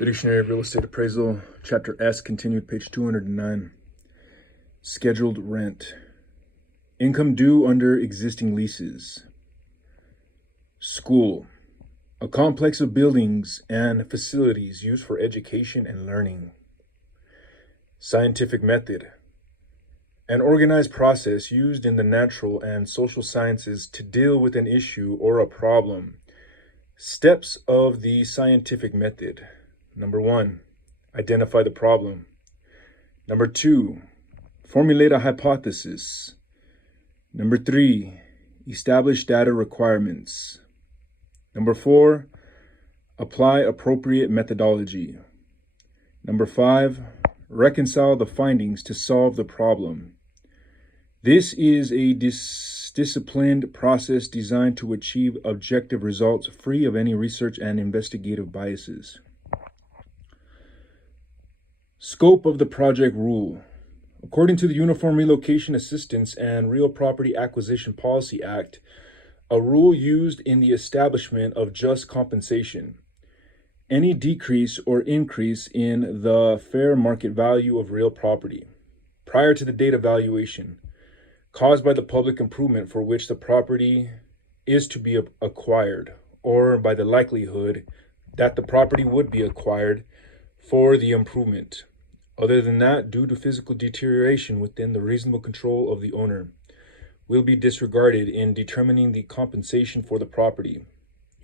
The Dictionary of Real Estate Appraisal, Chapter S, continued, page 209. Scheduled rent. Income due under existing leases. School. A complex of buildings and facilities used for education and learning. Scientific method. An organized process used in the natural and social sciences to deal with an issue or a problem. Steps of the scientific method. Number 1, identify the problem. Number 2, formulate a hypothesis. Number 3, establish data requirements. Number 4, apply appropriate methodology. Number 5, reconcile the findings to solve the problem. This is a disciplined process designed to achieve objective results free of any research and investigative biases. Scope of the project rule. According to the Uniform Relocation Assistance and Real Property Acquisition Policy Act, a rule used in the establishment of just compensation. Any decrease or increase in the fair market value of real property prior to the date of valuation caused by the public improvement for which the property is to be acquired, or by the likelihood that the property would be acquired for the improvement. Other than that, due to physical deterioration within the reasonable control of the owner, will be disregarded in determining the compensation for the property.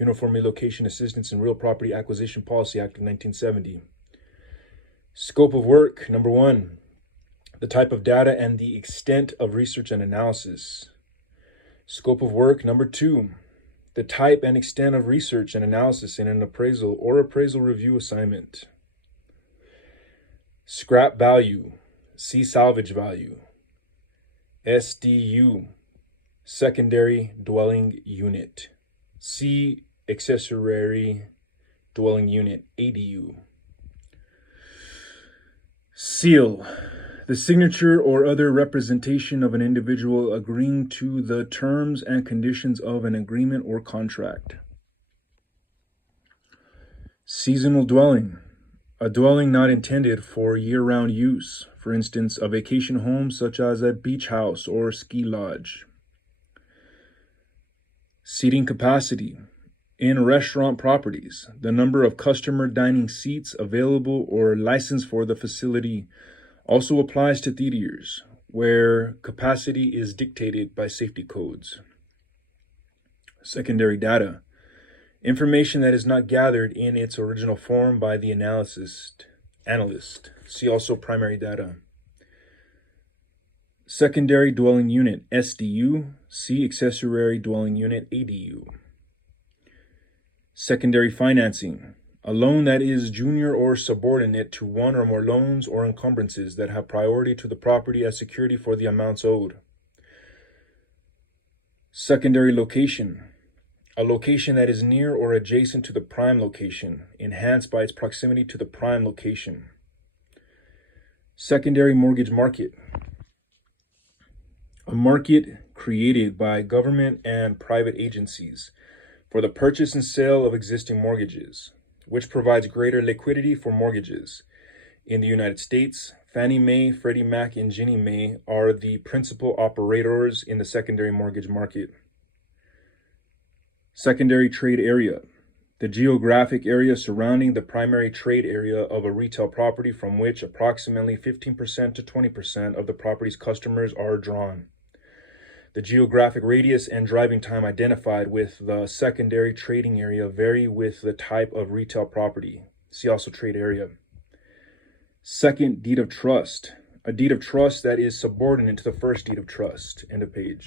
Uniform Relocation Assistance and Real Property Acquisition Policy Act of 1970. Scope of work. Number 1, the type of data and the extent of research and analysis. Scope of work. Number 2, the type and extent of research and analysis in an appraisal or appraisal review assignment. Scrap value. See salvage value. SDU, secondary dwelling unit. See accessory dwelling unit, ADU. Seal, the signature or other representation of an individual agreeing to the terms and conditions of an agreement or contract. Seasonal dwelling, a dwelling not intended for year-round use, for instance, a vacation home such as a beach house or ski lodge. Seating capacity. In restaurant properties, the number of customer dining seats available or licensed for the facility also applies to theaters, where capacity is dictated by safety codes. Secondary data. Information that is not gathered in its original form by the analyst. See also primary data. Secondary dwelling unit, SDU. See accessory dwelling unit, ADU. Secondary financing, a loan that is junior or subordinate to one or more loans or encumbrances that have priority to the property as security for the amounts owed. Secondary location, a location that is near or adjacent to the prime location, enhanced by its proximity to the prime location. Secondary mortgage market, a market created by government and private agencies for the purchase and sale of existing mortgages, which provides greater liquidity for mortgages. In the United States, Fannie Mae, Freddie Mac, and Ginnie Mae are the principal operators in the secondary mortgage market. Secondary trade area, the geographic area surrounding the primary trade area of a retail property from which approximately 15% to 20% of the property's customers are drawn. The geographic radius and driving time identified with the secondary trading area vary with the type of retail property. See also trade area. Second deed of trust, a deed of trust that is subordinate to the first deed of trust. End of page.